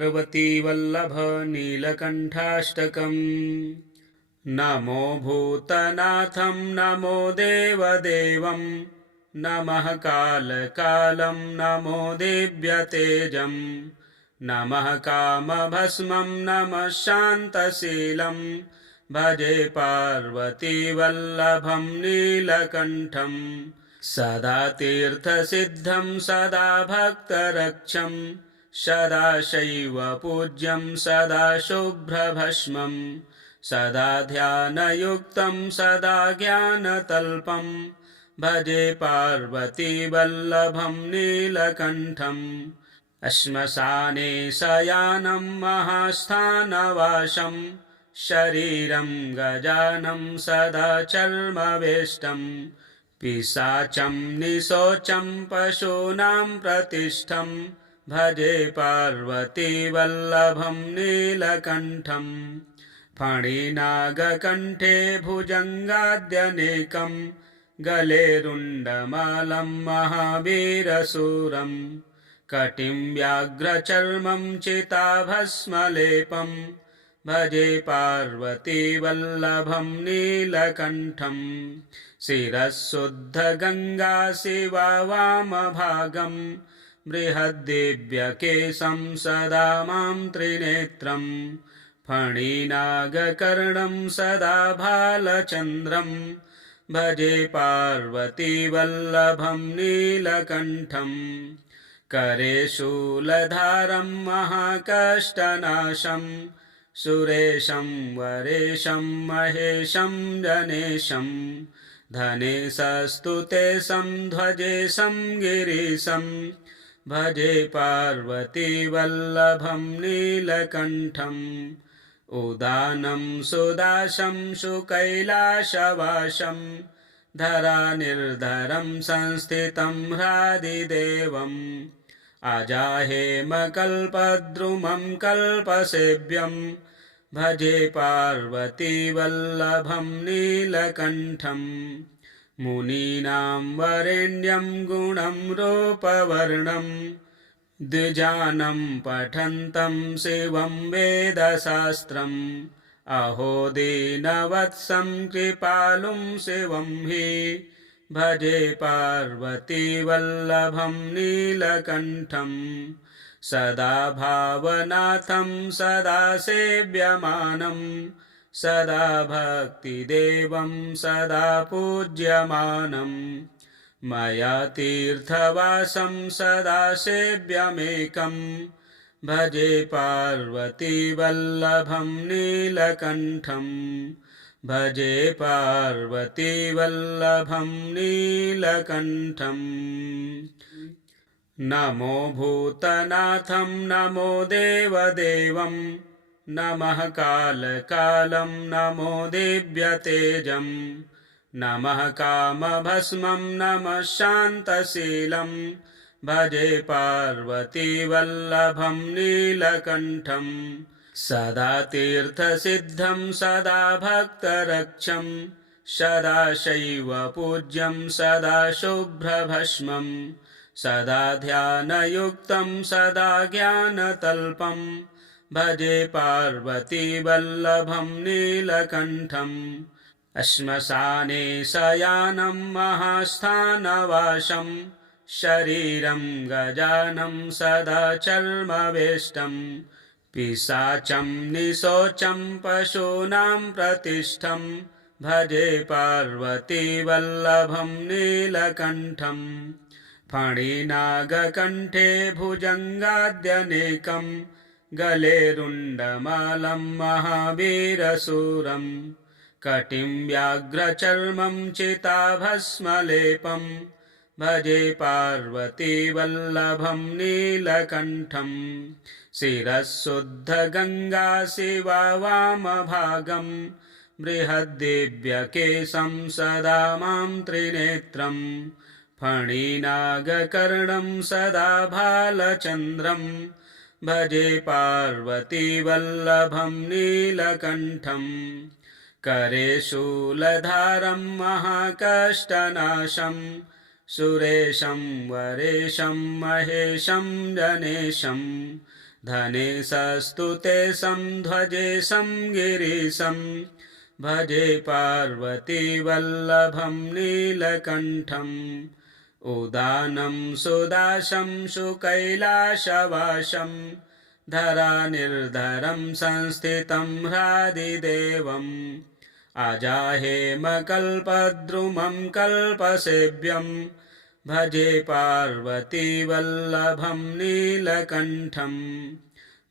पार्वतीवल्लभ नीलकण्ठाष्टकम्। नमो भूतनाथं नमो देवदेवं नमः कालकालं नमो दिव्यतेजं नमः कामभस्मं नमः शान्तशीलं भजे पार्वतीवल्लभं नीलकण्ठं सदा तीर्थसिद्धं सदा भक्तरक्षं सदा शैवपूज्यं सदा शुभ्रभस्मं सदा ध्यानयुक्तं सदा ज्ञानतल्पं भजे पार्वतीवल्लभं नीलकण्ठम्। श्मशाने शयानं महास्थानवासं शरीरं गजानं सदा चर्मवेष्टं पिशाचं निशोचं पशूनां प्रतिष्ठं भजे पार्वतीवल्लभं नीलकण्ठम्। फणिनागकण्ठे भुजङ्गाद्यनेकं गले रुण्डमालं महावीरशूरं कटिं व्याघ्रचर्मं चिताभस्मलेपं भजे पार्वतीवल्लभं नीलकण्ठम्। शिरःशुद्धगङ्गा शिवा वामभागं बृहद्दिव्यकेशं सदा मां त्रिनेत्रं फणिनागकर्णं सदा भालचन्द्रं भजे पार्वतीवल्लभं नीलकण्ठम्। करे शूलधारं महाकष्टनाशं सुरेशं वरेशं महेशं जनेशं धनेशस्तुतेशं ध्वजेशं गिरीशं भजे पार्वतीवल्लभं नीलकण्ठम्। उदानं सुदाशं सुकैलासवासं धरानिर्धरं संस्थितं ह्रादिदेवम् अजाहेमकल्पद्रुमं कल्पसेव्यं भजे पार्वतीवल्लभं नीलकण्ठम्। मुनीनां वरेण्यं गुणं रूपवर्णं द्विजानं पठन्तं शिवं वेदशास्त्रम् अहो दीनवत्सं कृपालुं शिवं हि भजे पार्वतीवल्लभं नीलकण्ठम्। सदा भावनाथं सदा सेव्यमानं सदा भक्तिदेवं सदा पूज्यमानं मया तीर्थवासं सदा सेव्यमेकं भजे पार्वतीवल्लभं नीलकण्ठम्। भजे पार्वतीवल्लभं नीलकण्ठम्। नमो भूतनाथं नमो देवदेवं नमः कालकालं नमो दिव्यतेजं नमः कामभस्मं नमः शान्तशीलं भजे पार्वतीवल्लभं नीलकण्ठम्। सदा तीर्थसिद्धं सदा भक्तरक्षं सदा शैवपूज्यं सदा शुभ्रभस्मं सदा ध्यानयुक्तं सदा ज्ञानतल्पं भजे पार्वतीवल्लभं नीलकण्ठम्। श्मशाने शयानं महास्थानवासं शरीरं गजानं सदा चर्मवेष्टं पिशाचं निशोचं पशूनां प्रतिष्ठं भजे पार्वतीवल्लभं नीलकण्ठम्। फणिनागकण्ठे भुजङ्गाद्यनेकं गले रुण्डमालं महावीरशूरं कटिं व्याघ्रचर्मं चिताभस्मलेपं भजे पार्वतीवल्लभं नीलकण्ठम्। शिरःशुद्धगङ्गा शिवा वामभागं बृहद्दिव्यकेशं सदा मां त्रिनेत्रं फणिनागकर्णं सदा भालचन्द्रं भजे पार्वतीवल्लभं नीलकण्ठम्। करे शूलधारं महाकष्टनाशं सुरेशं वरेशं महेशं जनेशं धनेशस्तु तेषं ध्वजेशं गिरीशं भजे पार्वतीवल्लभं नीलकण्ठम् उदानं सुदाशं सुकैलासवासं धरानिर्धरं संस्थितं ह्रादिदेवम् अजाहेमकल्पद्रुमं कल्पसेव्यं भजे पार्वतीवल्लभं नीलकण्ठम्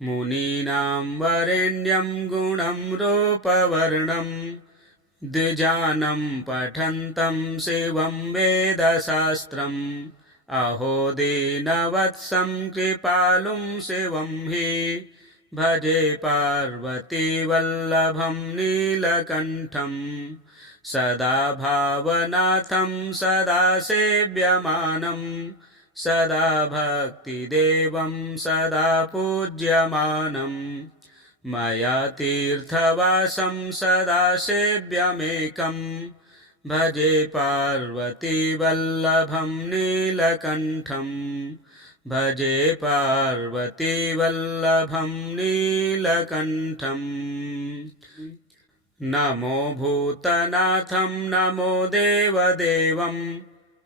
मुनीनां वरेण्यं गुणं रूपवर्णं द्विजानं पठन्तं शिवं वेदशास्त्रम् अहो दीनवत्सं कृपालुं शिवं हि भजे पार्वतीवल्लभं नीलकण्ठम् सदा भावनाथं सदा सेव्यमानं सदा भक्तिदेवं सदा पूज्यमानं मया तीर्थवासं सदा सेव्यमेकं भजे पार्वतीवल्लभं नीलकण्ठम् भजे पार्वतीवल्लभं नीलकण्ठम् नमो भूतनाथं नमो देवदेवं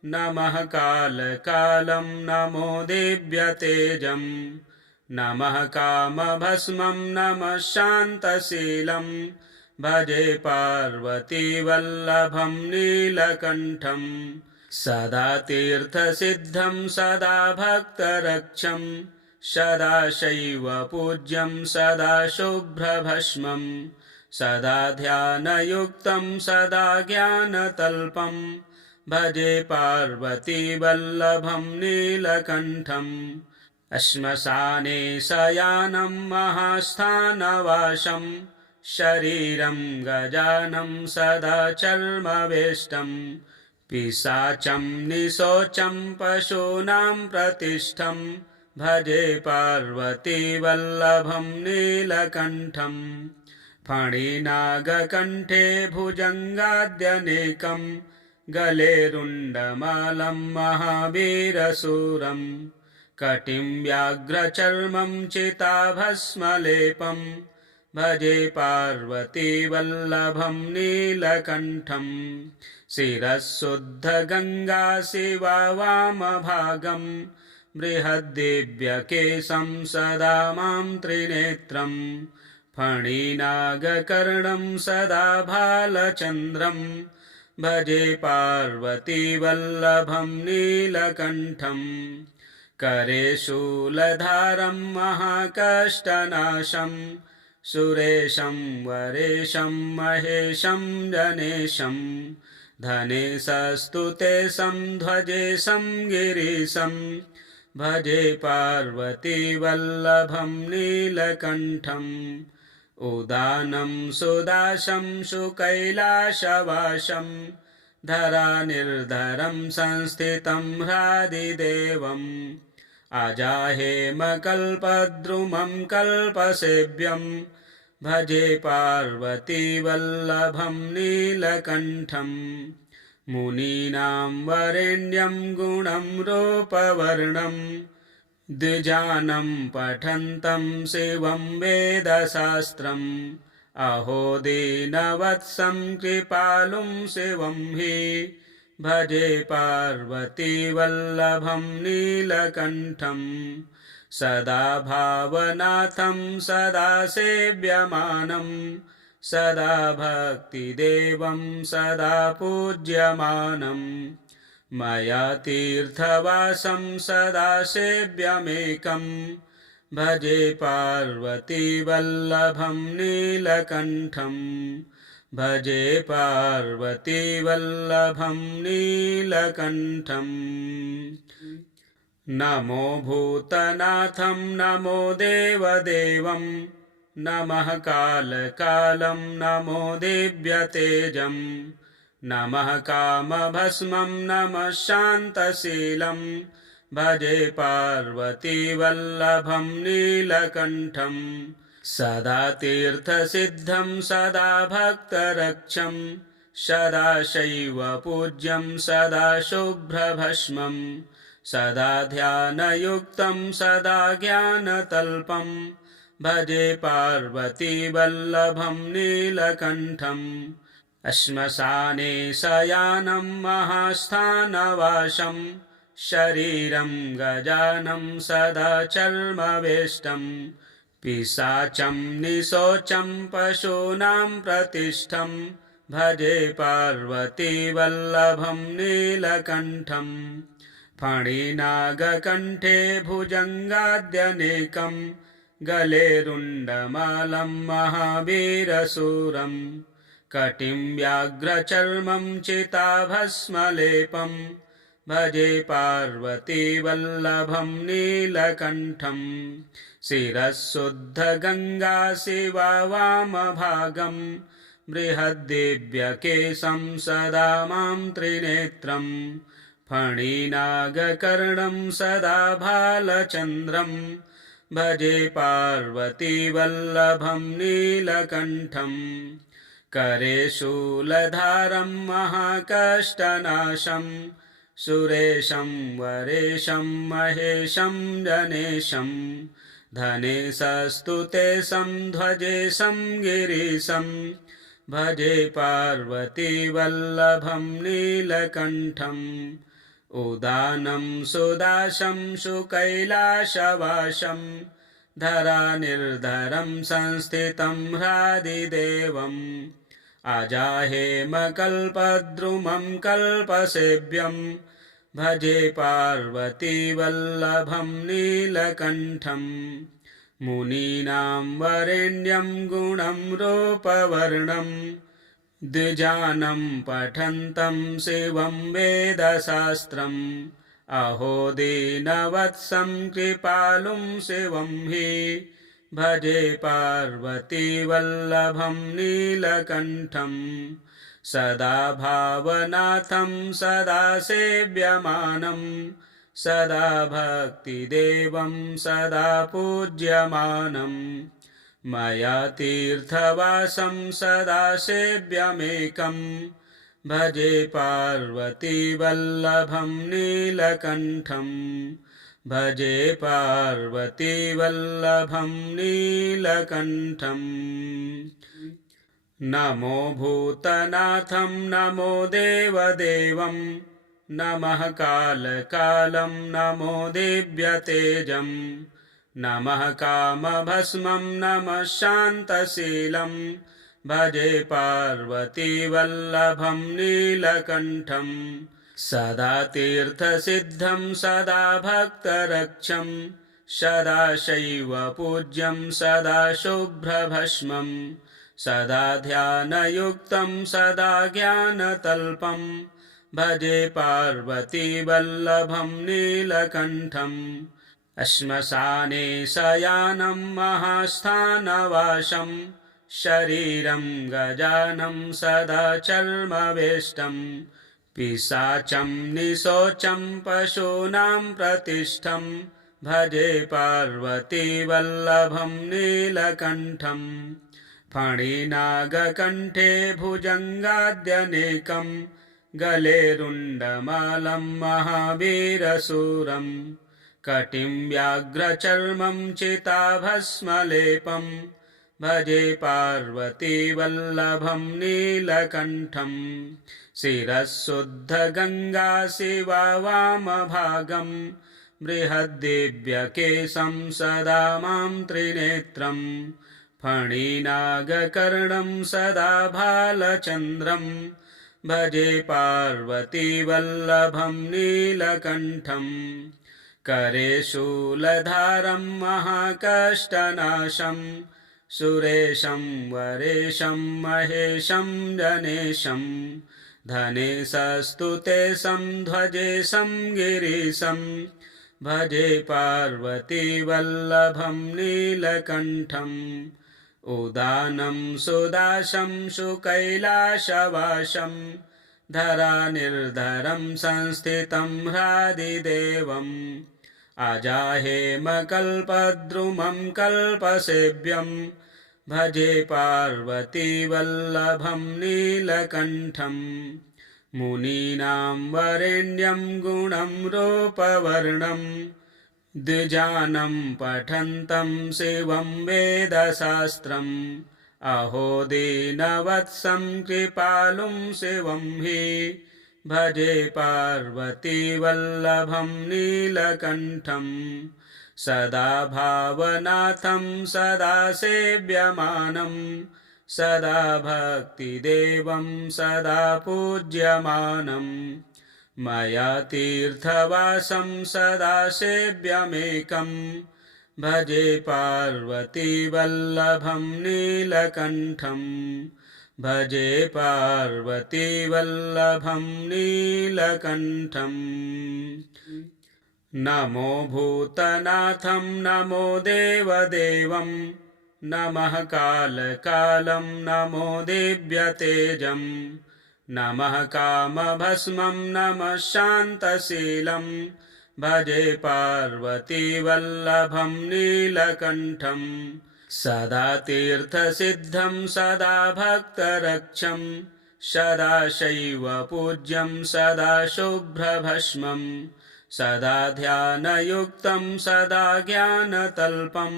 नमः कालकालं नमो दिव्यतेजं नमः कामभस्मं नमः शान्तशीलं भजे पार्वतीवल्लभं नीलकण्ठम् सदा तीर्थसिद्धं सदा भक्तरक्षं सदा शैव पूज्यं सदा शुभ्रभस्मं सदा ध्यानयुक्तं सदा ज्ञानतल्पं भजे पार्वतीवल्लभं नीलकण्ठम् श्मशाने शयानं महास्थानवासं शरीरं गजानं सदा चर्मवेष्टं पिशाचं निशोचं पशूनां प्रतिष्ठं भजे पार्वतीवल्लभं नीलकण्ठम् फणिनागकण्ठे भुजङ्गाद्यनेकं गले रुण्डमालं महावीरशूरं कटिं व्याघ्रचर्मं चिताभस्मलेपं भजे पार्वतीवल्लभं नीलकण्ठम् शिरःशुद्धगङ्गा शिवा वामभागं बृहद्दिव्यकेशं सदा मां त्रिनेत्रं फणिनागकर्णं सदा भालचन्द्रं भजे पार्वतीवल्लभं नीलकण्ठम् करे शूलधारं महाकष्टनाशं सुरेशं वरेशं महेशं जनेशं धनेशस्तु तेषं ध्वजेशं गिरीशं भजे पार्वतीवल्लभं नीलकण्ठम् उदानं सुदाशं सुकैलासवासं धरानिर्धरं संस्थितं ह्रादिदेवम् अजाहेमकल्पद्रुमं कल्पसेव्यं भजे पार्वतीवल्लभं नीलकण्ठम् मुनीनां वरेण्यं गुणं रूपवर्णं द्विजानं पठन्तं शिवं वेदशास्त्रम् अहो दीनवत्सं कृपालुं शिवं हि भजे पार्वतीवल्लभं नीलकण्ठम् सदा भावनाथं सदा सेव्यमानं सदा भक्तिदेवं सदा पूज्यमानं मया तीर्थवासं सदा सेव्यमेकं भजे पार्वतीवल्लभं नीलकण्ठम् भजे पार्वतीवल्लभं नीलकण्ठम् नमो भूतनाथं नमो देवदेवं नमः कालकालं नमो दिव्यतेजं नमः कामभस्मं नमः शान्तशीलं भजे पार्वतीवल्लभं नीलकण्ठम् सदा तीर्थसिद्धं सदा भक्तरक्षं सदा शैव पूज्यं सदा शुभ्रभस्मं सदा ध्यानयुक्तं सदा ज्ञानतल्पं भजे पार्वतीवल्लभं नीलकण्ठम् श्मशाने शयानं महास्थानवासं शरीरं गजानं सदा चर्मवेष्टम् पिशाचं निशोचं पशूनां प्रतिष्ठं भजे पार्वतीवल्लभं नीलकण्ठम् फणिनागकण्ठे भुजङ्गाद्यनेकं गले रुण्डमालं महावीरशूरम् कटिं व्याघ्रचर्मं चिताभस्मलेपं भजे पार्वतीवल्लभं नीलकण्ठम् शिरःशुद्धगङ्गा शिवा वामभागं बृहद्दिव्यकेशं सदा मां त्रिनेत्रं फणिनागकर्णं सदा भालचन्द्रं भजे पार्वतीवल्लभं नीलकण्ठम् करे शूलधारं महाकष्टनाशं सुरेशं वरेशं महेशं जनेशं धनेशस्तुतेशं ध्वजेशं गिरीशं भजे पार्वतीवल्लभं नीलकण्ठम् उदानं सुदाशं सुकैलासवासं धरानिर्धरं संस्थितं ह्रादिदेवम् अजाहेमकल्पद्रुमं कल्पसेव्यं भजे पार्वतीवल्लभं नीलकण्ठम् मुनीनां वरेण्यं गुणं रूपवर्णं द्विजानं पठन्तं शिवं वेदशास्त्रम् अहो दीनवत्सं कृपालुं शिवं हि भजे पार्वतीवल्लभं नीलकण्ठम् सदा भावनाथं सदा सेव्यमानं सदा भक्तिदेवं सदा पूज्यमानं मया तीर्थवासं सदा सेव्यमेकं भजे पार्वतीवल्लभं नीलकण्ठम् भजे पार्वतीवल्लभं नीलकण्ठम् नमो भूतनाथं नमो देवदेवं नमः कालकालं नमो दिव्यतेजं नमः कामभस्मं नमः शान्तशीलं भजे पार्वतीवल्लभं नीलकण्ठम् सदा तीर्थसिद्धं सदा भक्तरक्षं सदा शैवपूज्यं सदा शुभ्रभस्मं सदा ध्यानयुक्तं सदा ज्ञानतल्पं भजे पार्वतीवल्लभं नीलकण्ठम् श्मशाने शयानं महास्थानवासं शरीरं गजानं सदा चर्मवेष्टम् पिशाचं निशोचं पशूनां प्रतिष्ठं भजे पार्वतीवल्लभं नीलकण्ठम् फणिनागकण्ठे भुजङ्गाद्यनेकं गले रुण्डमालं महावीरशूरं कटिं व्याघ्रचर्मं चिताभस्मलेपं भजे पार्वतीवल्लभं नीलकण्ठम् शिरःशुद्धगङ्गा शिवा वामभागं बृहद्दिव्यकेशं सदा मां त्रिनेत्रं फणिनागकर्णं सदा भालचन्द्रं भजे पार्वतीवल्लभं नीलकण्ठम् करे शूलधारं महाकष्टनाशं सुरेशं वरेशं महेशं जनेशं धनेशस्तुतेशं ध्वजेशं गिरीशं भजे पार्वतीवल्लभं नीलकण्ठम् उदानं सुदाशं सुकैलासवासं धरानिर्धरं संस्थितं ह्रादिदेवम् अजाहेमकल्पद्रुमं कल्पसेव्यं भजे पार्वतीवल्लभं नीलकण्ठम् मुनीनां वरेण्यं गुणं रूपवर्णं द्विजानं पठन्तं शिवं वेदशास्त्रम् अहो दीनवत्सं कृपालुं शिवं हि भजे पार्वतीवल्लभं नीलकण्ठं सदा भावनाथं सदा सेव्यमानं सदा भक्तिदेवं सदा पूज्यमानं मया तीर्थवासं सदा सेव्यमेकं भजे पार्वतीवल्लभं नीलकण्ठं भजे पार्वतीवल्लभं नीलकण्ठम् नमो भूतनाथं नमो देवदेवं नमः कालकालं नमो दिव्यतेजं नमः कामभस्मं नमः शान्तशीलं भजे पार्वतीवल्लभं नीलकण्ठं सदा तीर्थसिद्धं सदा भक्तरक्षं सदा शैवपूज्यं सदा शुभ्रभस्मं सदा ध्यानयुक्तं सदा ज्ञानतल्पं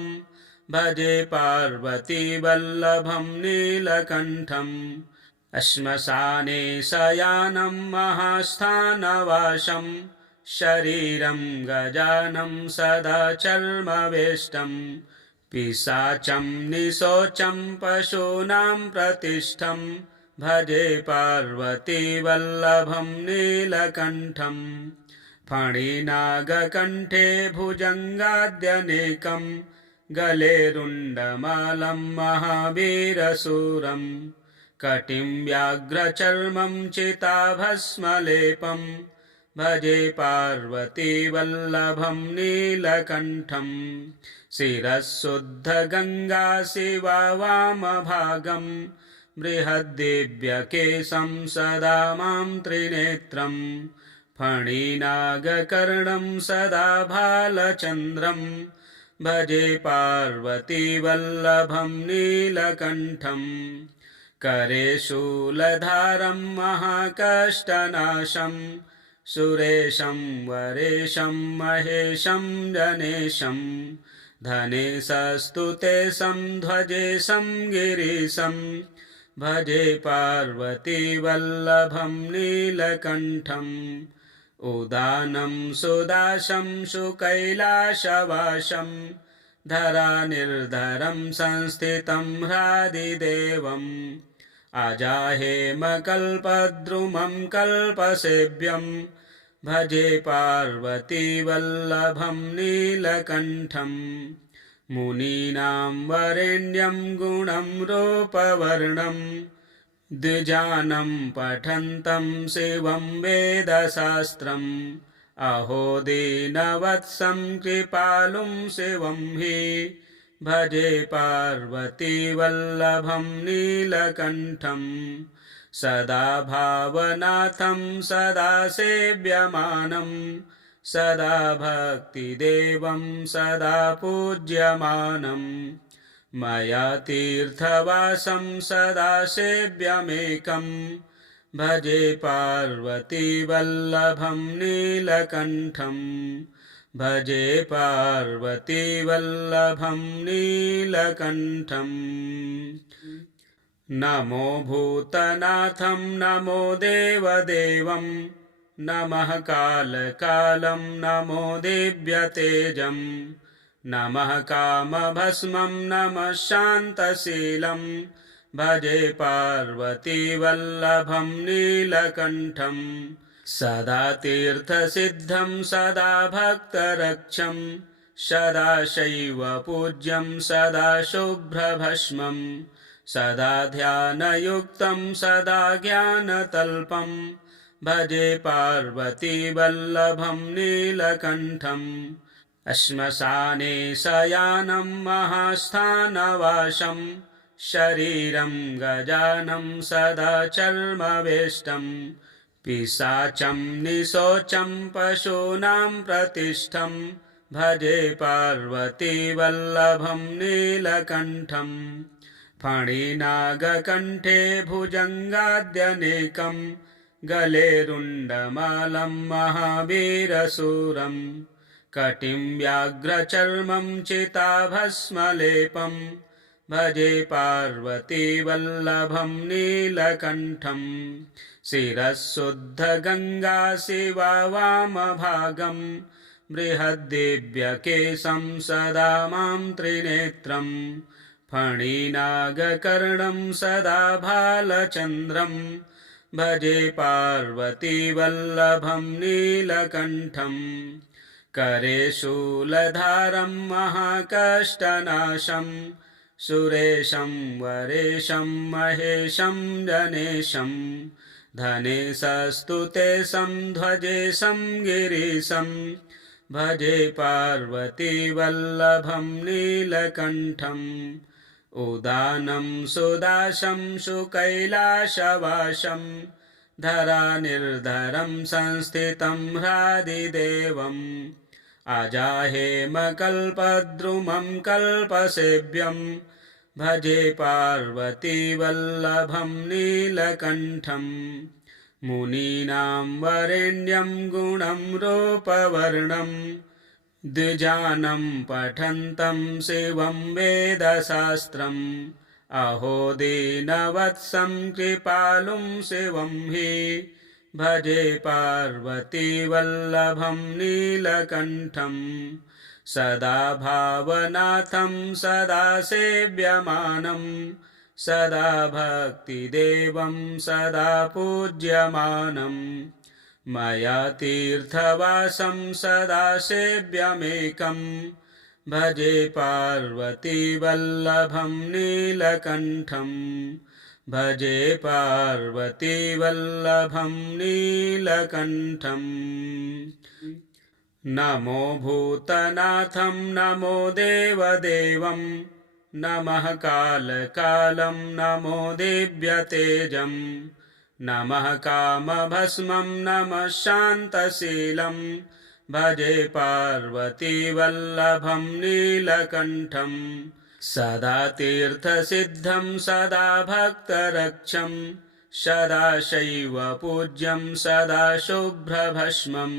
भजे पार्वतीवल्लभं नीलकण्ठं श्मशाने शयानं महास्थानवासं शरीरं गजानं सदा चर्मवेष्टं पिशाचं निशोचं पशूनां प्रतिष्ठं भजे पार्वतीवल्लभं नीलकण्ठं फणिनागकण्ठे भुजङ्गाद्यनेकं गले रुण्डमालं महावीरशूरं कटिं व्याघ्रचर्मं चिताभस्मलेपं भजे पार्वतीवल्लभं नीलकण्ठं शिरःशुद्धगङ्गा शिवा वामभागं बृहद्दिव्यकेशं सदा मां त्रिनेत्रं फणिनागकर्णं सदा भालचन्द्रं भजे पार्वतीवल्लभं नीलकण्ठं करे शूलधारं महाकष्टनाशं सुरेशं वरेशं महेशं जनेशं धनेशस्तुतेशं ध्वजेशं गिरीशं भजे पार्वतीवल्लभं नीलकण्ठं उदानं सुदाशं सुकैलासवासं धरानिर्धरं संस्थितं ह्रादिदेवम् अजाहेमकल्पद्रुमं कल्पसेव्यं भजे पार्वतीवल्लभं नीलकण्ठं मुनीनां वरेण्यं गुणं रूपवर्णं द्विजानं पठन्तं शिवं वेदशास्त्रम् अहो दीनवत्सं कृपालुं शिवं हि भजे पार्वतीवल्लभं नीलकण्ठं सदा भावनाथं सदा सेव्यमानं सदा भक्तिदेवं सदा पूज्यमानं मया तीर्थवासं सदा सेव्यमेकं भजे पार्वतीवल्लभं नीलकण्ठं भजे पार्वतीवल्लभं नीलकण्ठं नमो भूतनाथं नमो देवदेवं नमः कालकालं नमो दिव्यतेजं नमः कामभस्मं नमः शान्तशीलं भजे पार्वतीवल्लभं नीलकण्ठं सदा तीर्थसिद्धं सदा भक्तरक्षं सदा शैवपूज्यं सदा शुभ्रभस्मं सदा ध्यानयुक्तं सदा ज्ञानतल्पं भजे पार्वतीवल्लभं नीलकण्ठं श्मशाने शयानं महास्थानवासं शरीरं गजानं सदा चर्मवेष्टं पिशाचं निशोचं पशूनां प्रतिष्ठं भजे पार्वतीवल्लभं नीलकण्ठं फणिनागकण्ठे भुजङ्गाद्यनेकं गले रुण्डमालं महावीरशूरम् कटिं व्याघ्रचर्मं चिताभस्मलेपं भजे पार्वतीवल्लभं नीलकण्ठं शिरःशुद्धगङ्गा शिवा वामभागं बृहद्दिव्यकेशं सदा मां त्रिनेत्रं फणिनागकर्णं सदा भालचन्द्रं भजे पार्वतीवल्लभं नीलकण्ठम् करे शूलधारं महाकष्टनाशं सुरेशं वरेशं महेशं जनेशं धनेशस्तुतेशं ध्वजेशं गिरीशं भजे पार्वतीवल्लभं नीलकण्ठम् उदानं सुदाशं सुकैलासवासं धरानिर्धरं संस्थितं ह्रादिदेवम् अजाहेमकल्पद्रुमं कल्पसेव्यं भजे पार्वतीवल्लभं नीलकण्ठं मुनीनां वरेण्यं गुणं रूपवर्णं द्विजानं पठन्तं शिवं वेदशास्त्रम् अहो दीनवत्सं कृपालुं शिवं हि भजे पार्वतीवल्लभं नीलकण्ठं सदा भावनाथं सदा सेव्यमानं सदा भक्तिदेवं सदा पूज्यमानं मया तीर्थवासं सदा सेव्यमेकं भजे पार्वतीवल्लभं नीलकण्ठं भजे पार्वतीवल्लभं नीलकण्ठम् नमो भूतनाथं नमो देवदेवं नमः कालकालं नमो दिव्यतेजं नमः कामभस्मं नमः शान्तशीलं भजे पार्वतीवल्लभं नीलकण्ठं सदा तीर्थसिद्धं सदा भक्तरक्षं सदा शैवपूज्यं सदा शुभ्रभस्मं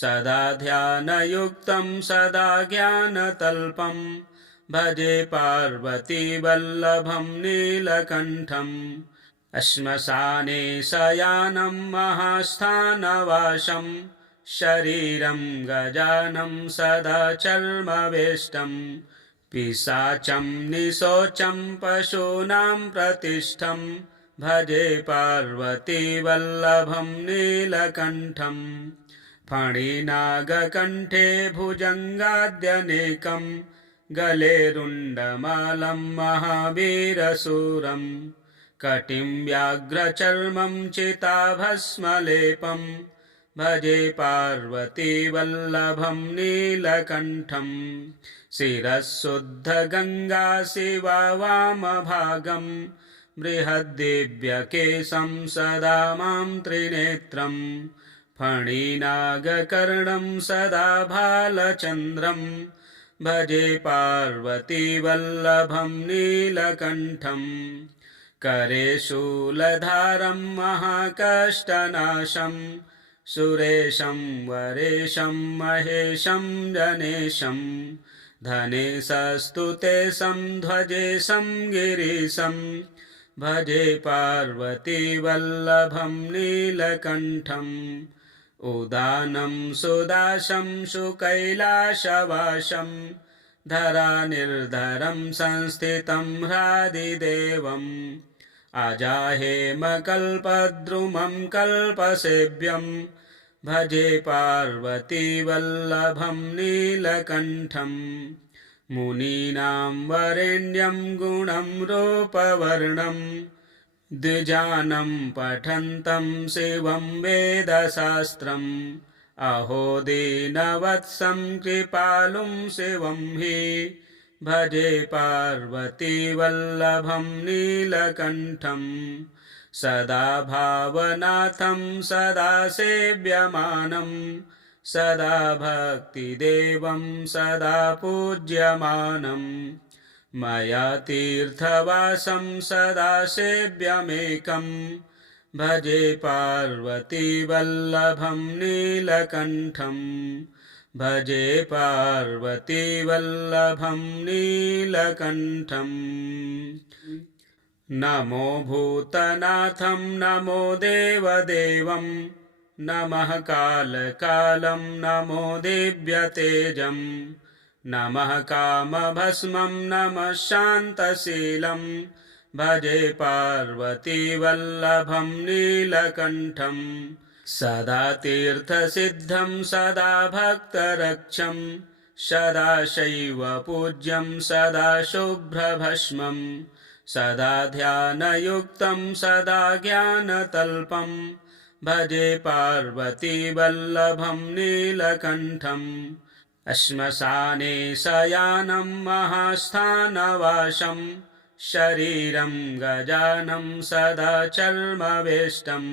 सदा ध्यानयुक्तं सदा ज्ञानतल्पं भजे पार्वतीवल्लभं नीलकण्ठम् श्मशाने शयानं महास्थानवासं शरीरं गजानं सदा चर्मवेष्टं पिशाचं निशोचं पशूनां प्रतिष्ठं भजे पार्वतीवल्लभं नीलकण्ठं फणिनागकण्ठे भुजङ्गाद्यनेकं गले रुण्डमालं महावीरशूरं कटिं व्याघ्रचर्मं चिताभस्मलेपं भजे पार्वतीवल्लभं नीलकण्ठं शिरःशुद्धगङ्गा शिवा वामभागं बृहद्दिव्यकेशं सदा मां त्रिनेत्रं फणिनागकर्णं सदा भालचन्द्रं भजे पार्वतीवल्लभं नीलकण्ठं करे शूलधारं महाकष्टनाशं सुरेशं वरेशं महेशं जनेशं धनेशस्तुतेशं ध्वजेशं गिरीशं भजे पार्वतीवल्लभं नीलकण्ठम् उदानं सुदाशं सुकैलासवासं धरानिर्धरं संस्थितं ह्रादिदेवम् अजाहेमकल्पद्रुमं कल्पसेव्यं भजे पार्वतीवल्लभं नीलकण्ठं मुनीनां वरेण्यं गुणं रूपवर्णं द्विजानं पठन्तं शिवं वेदशास्त्रम् अहो दीनवत्सं कृपालुं शिवं हि भजे पार्वतीवल्लभं नीलकण्ठं सदा भावनाथं सदा सेव्यमानं सदा भक्तिदेवं सदा पूज्यमानं मया तीर्थवासं सदा सेव्यमेकं भजे पार्वतीवल्लभं नीलकण्ठम् भजे पार्वतीवल्लभं नीलकण्ठम् नमो भूतनाथं नमो देवदेवं नमः कालकालं नमो दिव्यतेजं नमः कामभस्मं नमः शान्तशीलं भजे पार्वतीवल्लभं नीलकण्ठं सदा तीर्थसिद्धं सदा भक्तरक्षं सदा शैव पूज्यं सदा शुभ्रभस्मं सदा ध्यानयुक्तं सदा ज्ञानतल्पं भजे पार्वतीवल्लभं नीलकण्ठम् श्मशाने शयानं महास्थानवासं शरीरं गजानं सदा चर्मवेष्टं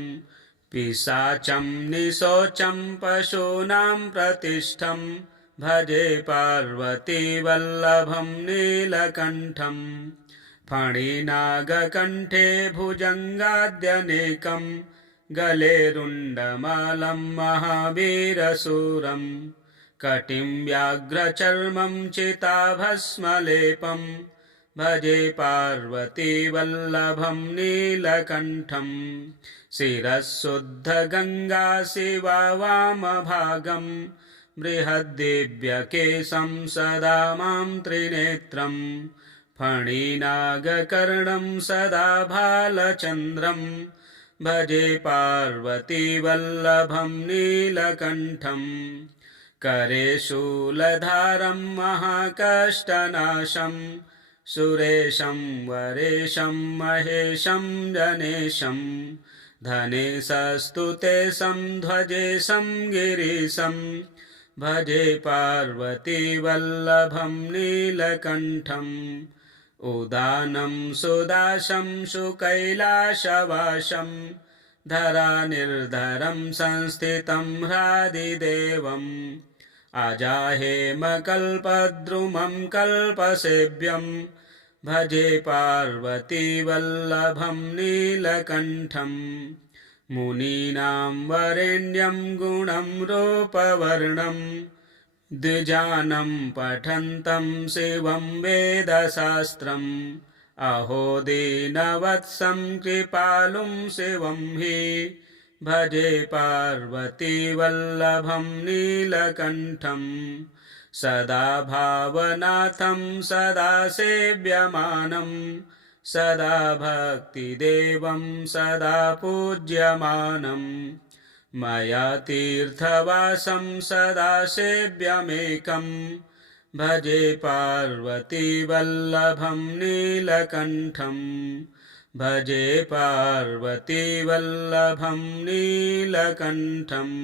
पिशाचं निशोचं पशूनां प्रतिष्ठं भजे पार्वतीवल्लभं नीलकण्ठम् फणिनागकण्ठे भुजङ्गाद्यनेकं गले रुण्डमालं महावीरशूरं कटिं व्याघ्रचर्मं चिताभस्मलेपं भजे पार्वतीवल्लभं नीलकण्ठं शिरःशुद्धगङ्गा शिवा वामभागं बृहद्दिव्यकेशं सदा मां त्रिनेत्रं फणिनागकर्णं सदा भालचन्द्रं भजे पार्वतीवल्लभं नीलकण्ठं करे शूलधारं महाकष्टनाशं सुरेशं वरेशं महेशं जनेशं धनेशस्तु तेषं ध्वजेशं गिरीशं भजे पार्वतीवल्लभं नीलकण्ठम् उदानं सुदाशं सुकैलासवासं धरानिर्धरं संस्थितं ह्रादिदेवम् अजाहेमकल्पद्रुमं कल्पसेव्यं भजे पार्वतीवल्लभं नीलकण्ठम् मुनीनां वरेण्यं गुणं रूपवर्णं द्विजानं पठन्तं शिवं वेदशास्त्रम् अहो दीनवत्सं कृपालुं शिवं हि भजे पार्वतीवल्लभं नीलकण्ठं सदा भावनाथं सदा सेव्यमानं सदा भक्तिदेवं सदा पूज्यमानं मया तीर्थवासं सदा सेव्यमेकं भजे पार्वतीवल्लभं नीलकण्ठं भजे पार्वतीवल्लभं नीलकण्ठम्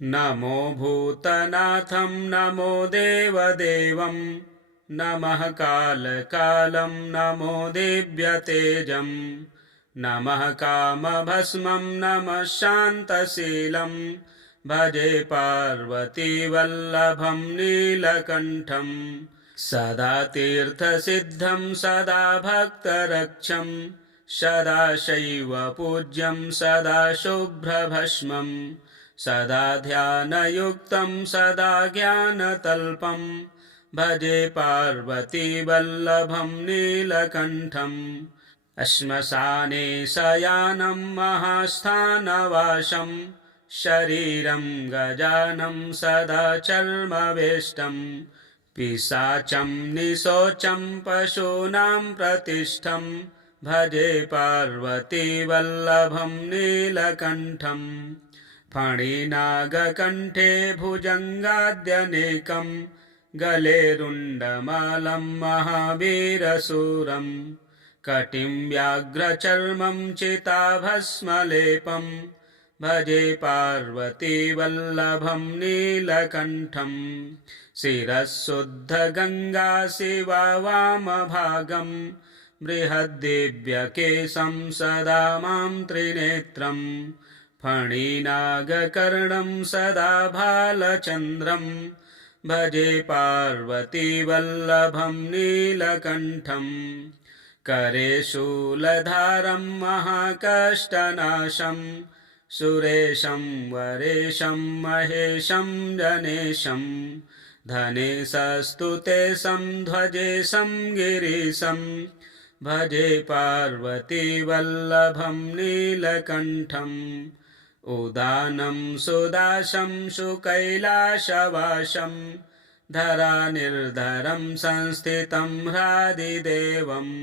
नमो भूतनाथं नमो देवदेवं नमः कालकालं नमो दिव्यतेजं नमः कामभस्मं नमः शान्तशीलं भजे पार्वतीवल्लभं नीलकण्ठं सदा तीर्थसिद्धं सदा भक्तरक्षं सदा शैव पूज्यं सदा शुभ्रभस्मं सदा ध्यानयुक्तं सदा ज्ञानतल्पं भजे पार्वतीवल्लभं नीलकण्ठम् श्मशाने शयानं महास्थानवासं शरीरं गजानं सदा चर्मवेष्टं पिशाचं निशोचं पशूनां प्रतिष्ठं भजे पार्वतीवल्लभं नीलकण्ठं फणिनागकण्ठे भुजङ्गाद्यनेकं गले रुण्डमालं महावीरशूरं कटिं व्याघ्रचर्मं चिताभस्मलेपं भजे पार्वतीवल्लभं नीलकण्ठं शिरःशुद्धगङ्गा शिवा वामभागं बृहद्दिव्यकेशं सदा मां त्रिनेत्रं फणिनागकर्णं सदा भालचन्द्रं भजे पार्वतीवल्लभं नीलकण्ठं करे शूलधारं महाकष्टनाशं सुरेशं वरेशं महेशं जनेशं धनेशस्तु तेषं ध्वजेशं गिरीशं भजे पार्वतीवल्लभं नीलकण्ठम् उदानं सुदाशं सुकैलासवासं धरानिर्धरं संस्थितं ह्रादिदेवम्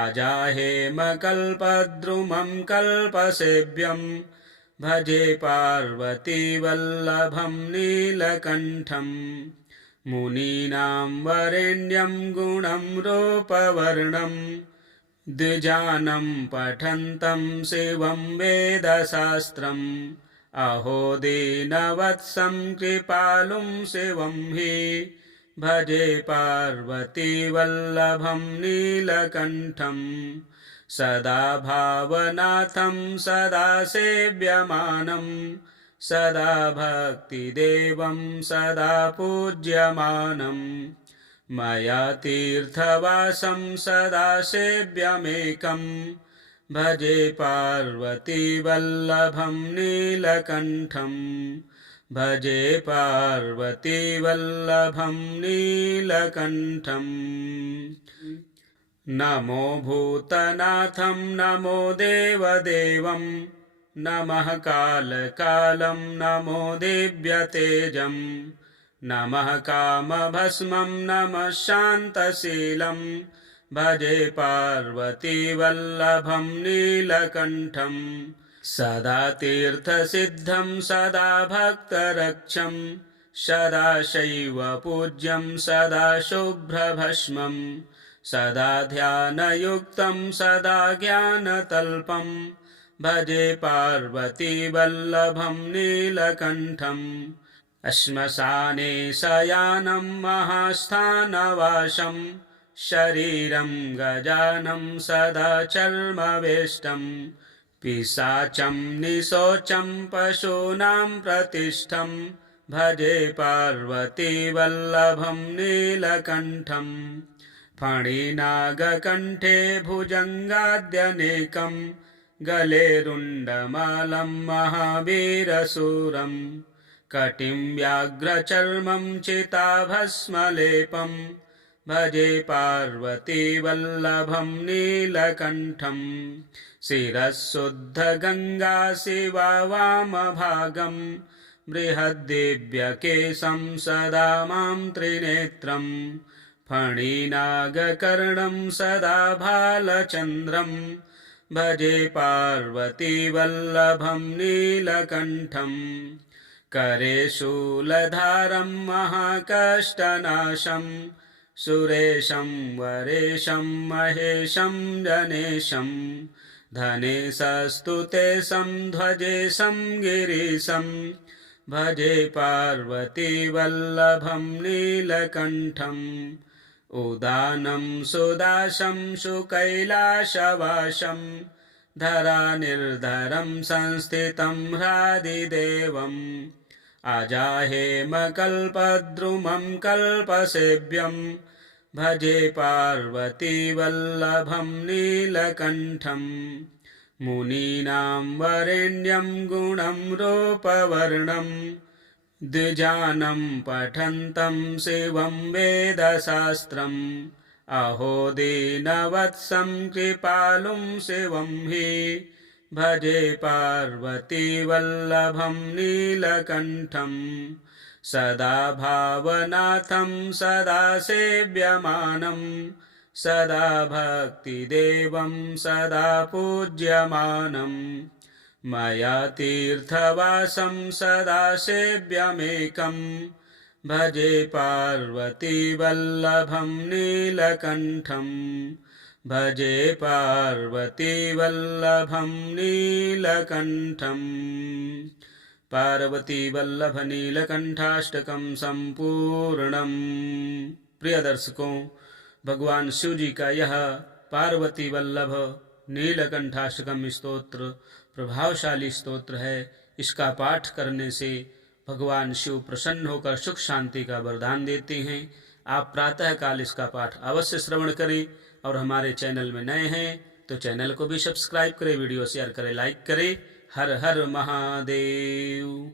अजाहेमकल्पद्रुमं कल्पसेव्यं भजे पार्वतीवल्लभं नीलकण्ठम् मुनीनां वरेण्यं गुणं रूपवर्णं द्विजानं पठन्तं शिवं वेदशास्त्रम् अहो दीनवत्सं कृपालुं शिवं हि भजे पार्वतीवल्लभं नीलकण्ठम् सदा भावनाथं सदा सेव्यमानं सदा भक्तिदेवं सदा पूज्यमानं मया तीर्थवासं सदा सेव्यमेकं भजे पार्वतीवल्लभं नीलकण्ठम् भजे पार्वतीवल्लभं नीलकण्ठम् नमो भूतनाथं नमो देवदेवं नमः कालकालं नमो दिव्यतेजं नमः कामभस्मं नमः शान्तशीलं भजे पार्वतीवल्लभं नीलकण्ठं सदा तीर्थसिद्धं सदा भक्तरक्षं सदा शैवपूज्यं सदा शुभ्रभस्मं सदा ध्यानयुक्तं सदा ज्ञानतल्पं भजे पार्वतीवल्लभं नीलकण्ठम् श्मशाने शयानं महास्थानवासं शरीरं गजानं सदा चर्मवेष्टं पिशाचं निशोचं पशूनां प्रतिष्ठं भजे पार्वतीवल्लभं नीलकण्ठम् फणिनागकण्ठे भुजङ्गाद्यनेकं गले रुण्डमालं महावीरशूरं कटिं व्याघ्रचर्मं चिताभस्मलेपं भजे पार्वतीवल्लभं नीलकण्ठम् शिरःशुद्धगङ्गा शिवा वामभागं बृहद्दिव्यकेशं सदा मां त्रिनेत्रं फणिनागकर्णं सदा भालचन्द्रं भजे पार्वतीवल्लभं नीलकण्ठम् करे शूलधारं महाकष्टनाशं सुरेशं वरेशं महेशं जनेशं धनेशस्तु तेषं ध्वजेशं गिरीशं भजे पार्वतीवल्लभं नीलकण्ठम् उदानं सुदाशं सुकैलासवासं धरानिर्धरं संस्थितं ह्रादिदेवम् अजाहेमकल्पद्रुमं कल्पसेव्यं भजे पार्वतीवल्लभं नीलकण्ठम् मुनीनां वरेण्यं गुणं रूपवर्णं द्विजानं पठन्तं शिवं वेदशास्त्रम् अहो दीनवत्सं कृपालुं शिवं हि भजे पार्वतीवल्लभं नीलकण्ठम् सदा भावनाथं सदा सेव्यमानं सदा भक्तिदेवं सदा पूज्यमानं मया तीर्थवासं सदा सेव्यमेकं भजे पार्वतीवल्लभं नीलकण्ठम् भजे पार्वतीवल्लभं नीलकण्ठम् पार्वतीवल्लभ नीलकंठाष्टकम संपूर्णम। प्रिय दर्शकों, भगवान शिव जी का यह पार्वती वल्लभ नीलकंठाष्टकम स्तोत्र प्रभावशाली स्तोत्र है। इसका पाठ करने से भगवान शिव प्रसन्न होकर सुख शांति का वरदान देते हैं। आप प्रातः काल इसका पाठ अवश्य श्रवण करें। और हमारे चैनल में नए हैं तो चैनल को भी सब्सक्राइब करें, वीडियो शेयर करें, लाइक करें। हर हर महादेव।